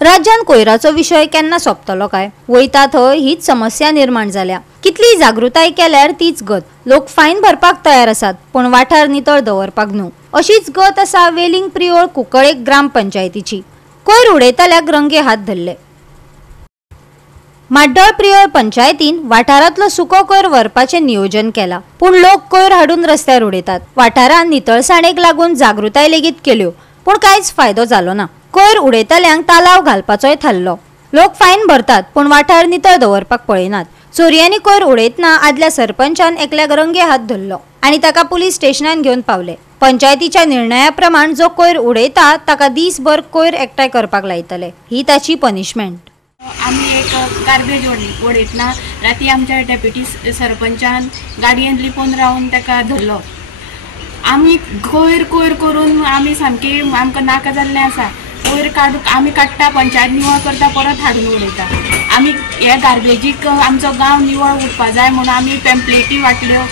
राज्यात कोयराचो विषय केन्ना सोंपतलो काय? वयता थंय हीच समस्या निर्माण जाल्या। कितली जागृताय केल्यार तीच गत। लोक फायन भरपाक तयार आसात, पण वाठार नितळ दवरपाक न्हू। अशीच गत आसा वेलिंग प्रियोळ कुंकळे ग्रामपंचायतीची। कोयर उडयतल्याक रंगे हात धरले। माड्डोळ प्रियोळ पंचायतीन वाठारांतलो सुको कोयर व्हरपाचें नियोजन केला, पूण लोक कोयर हाडून रस्त्यार उडयतात। वाठारांत नितळसाणेक लागून जागृताय लेगीत केल्यो, पूण कांयच फायदो जालो ना। कोयर उडयतल्यांक तालाव घालपाचोय थारलो। लोक फायन भरतात, पण वाठार नितळ दवरपाक पळयनात। चोरयांनी कोयर उडयतना आदल्या सरपंचान एकल्याक रंगे हात धरलो आनी ताका पुलीस स्टेशनान घेवन पावले। पंचायतीच्या निर्णया प्रमाण जो कोयर उडयता ताका दीसभर कोयर एकठांय करपाक लायतले, ही ताची पनिशमेंट। आम्ही एक गार्बेज उडयतना राती आमच्या डेप्युटी सरपंचान गाडयेंत लिपोवन रावन ताका धरलो। आमी कोयर कोयर करून आमी सामकी आमकां नाका जाल्लें आसा। कोयर काडून आमी काडटा, पंचायत निवळ करता, परत हाडून उडयता। आमी ह्या गार्बेजीक आमचो गांव निवळ उरपा जाय म्हणून आमी पॅम्पलेटी वाटल्यो,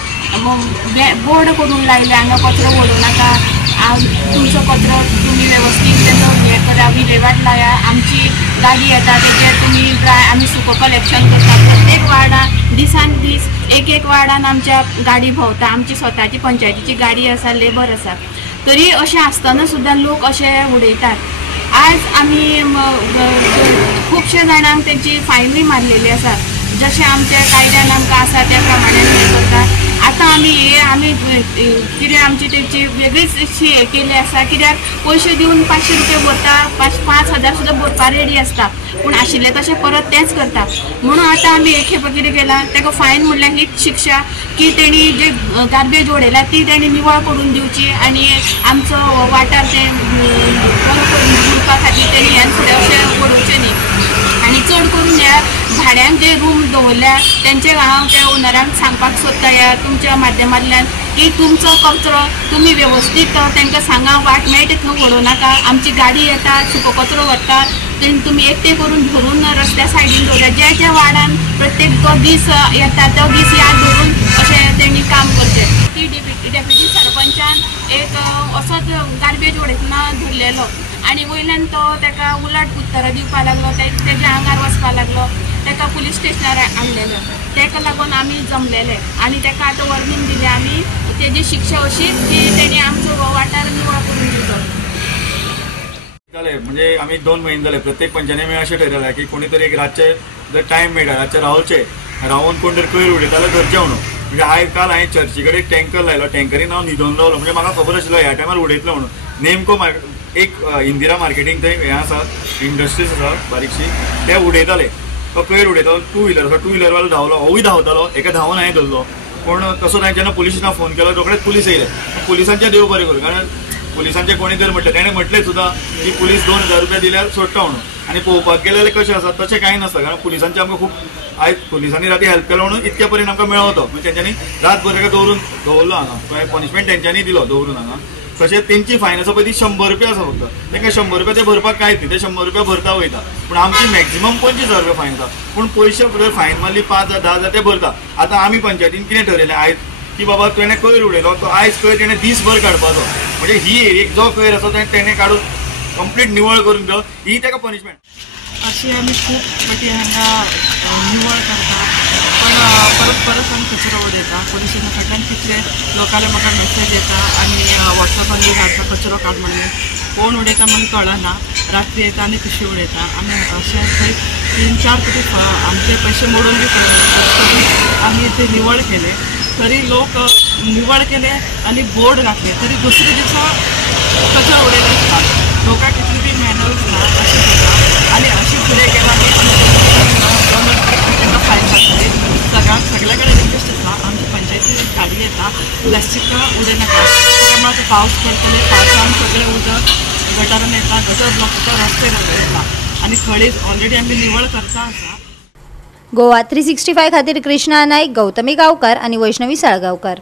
बोर्ड करून लायले, हांगा कचरो उडोवं नाका, तुमचो कचरो तुमी वेवस्थीत तेजो हें करा, विलेवाट लाया, आमची गाडी येता तेजेर तुमी आमी सुको कलेक्शन करता। प्रत्येक वार्डान दिसान दीस एक वार्डान आमच्या गाडी भोंवता। आमची स्वताची पंचायतीची गाडी आसा, लेबर आसा, तरी अशें आसतना सुद्दां लोक अशे उडयतात। आज आमी खुबशे जाणांक तेची फायनूय मारलेली आसा, जशें आमच्या कायद्यान आमकां आसा त्या प्रमाणे हें करता। आतां आमी कितें आमची तेची वेगळीच अशी हें केली आसा, कित्याक पयशे दिवन 500 रुपया भरता, 5,000 सुद्दां भरपा रेडी आसता, पूण आशिल्ले तशें परत तेंच करता। म्हणून आतां आमी एक खेपे कितें केलां, ताका फायन म्हणल्यार हीच शिक्षा की तेणी जे गार्बेज उडयला ती तेणी निवळ करून दिवची आनी आमचो वाठार तें बरो करून दिवपा खातीर तेणी ह्यान फुडें अशें उडोवचें न्ही। आनी चड करून ह्या भाड्यान जे रूम दवरल्या तेंचे हांव त्या ओनरांक सांगपाक सोदता ह्या तुमच्या माध्यमांतल्यान की तुमचो कचरो तुमी वेवस्थीत तांकां सांगा, वाट मेळटा थंय उडोवं नाका। आमची गाडी येता, सुको कचरो व्हरता, तें तुमी एकटे करून धरून रस्त्या सायडीन दवरल्या। ज्या ज्या वार्डान प्रत्येक तो दीस येता तो दीस याद धरून अशें तेणी काम करचें। ती डेप्युटी सरपंचान एक असोच गार्बेज उडयतना धरलेलो आनी वयल्यान तो ताका उलट उत्तरां दिवपा लागलो, तेज्या आंगार वचपा लागलो, ताका पुलीस स्टेशनार हाडलेलो। ताका लागून आमी जमलेले आनी ताका आतां वॉर्निंग दिली आमी, तेजी शिक्षा अशी की तेणी आमचो वाठार निवळ करून दिवचो। म्हणजे आम्ही 2 महिने झाले प्रत्येक पंचायतीने मी अशें ठरयलां की कोणी तरी एक रातचे जर टायम मेळटा रातचे रावून कोण तरी कोयर उडयतालो धरचें म्हणून। म्हणजे आयज काल हांवें चर्ची कडेन एक टँकर लायलो, टँकरीन हांव न्हिदोवन रावलो, म्हणजे म्हाका खबर आशिल्लो ह्या टायमार उडयतलो म्हणून। नेमको एक इंदिरा मार्केटींग थंय हें आसा, इंडस्ट्रीज आसा बारीकशी, ते उडयताले, तो कोयर उडयतालो, 2 व्हिलर आसा, 2 व्हिलरवालो धांवलो, होवूय धांवतालो, एका धांवन हांवें धरलो। पूण तसो हांवें जेन्ना पुलिसांक फोन केलो रोखडेच पुलीस येयले। पुलिसांचें देव बरें करूं, कारण पुलिसांचे कोणी जर म्हटलें तेणें म्हटलें सुद्दां की पुलीस 2000 रुपया दिल्यार सोडटा म्हणून। आनी पळोवपाक गेल्यार कशें आसा तशें कांय नासता, कारण पुलिसांचे आमकां खूब आयज पुलिसांनी राती हेल्प केलो म्हणून इतक्या पर्यंत आमकां मेळ्ळो। म्हणजे तेंच्यांनी रातभर ताका दवरलो हांगा, पनिशमेंट तेंच्यांनी दिलो दवरून हांगा। तशेंच तेंची फायन आसा पळय ती 100 रुपया आसा फक्त, तांकां 100 रुपया ते भरपाक कांयच न्ही, ते 100 रुपया भरता वयता। पूण आमची मॅक्झिमम 25,000 रुपया फायन आसा, पूण पयशे फायन मारली 5,000 10,000 ते भरता। आतां आमी पंचायतीन कितें ठरयलें आयज की बाबा तेणें कोयर उडयलो, तो आयज कोयर तेणें दीसभर काडपाचो, म्हणजे ही एरियेक जो कोयर आसा तेणें काडून कंप्लीट निवळ करून दिलो, ही ताका पनिशमेंट। अशी आमी खूब फावटी हांगा निवळ करता, पण परत आमी कचरो उडयता। पोलिसांच्या कडल्यान कितले लोकांले म्हाका मेसेज येता आनी वॉट्सॅपार धाडटा कचरो काड म्हणून, कोण उडयता म्हणून कळना, रात्री येता आनी पिशवी उडयता। आमी अशें थंय 3-4 फावटी आमचे पयशे मोडून बी पडले, आमी ते निवळ केले, तरी लोक निवळ केले आणि बोर्ड घातले, तरी दुसरे दिसा कचरो उडयले आसता। लोकांक कितली बी मॅनर्स ना अशें जाता आनी अशी फुडें गेला की तांकां फायन घातली। सगळ्या कडेन रिक्वेस्ट आसा, आमची पंचायतीन एक गाडी येता, प्लास्टीक उडयनाका, त्यामुळे पावस पडटले, पावसान सगळें उदक गटारान येता, गटर ब्लॉक जाता, रस्ते येता आनी खडे ऑलरेडी आमी निवळ करता आसा। गोवा 365 खातीर कृष्णा नाईक, गौतमी गांवकार आनी वैष्णवी साळगांवकार।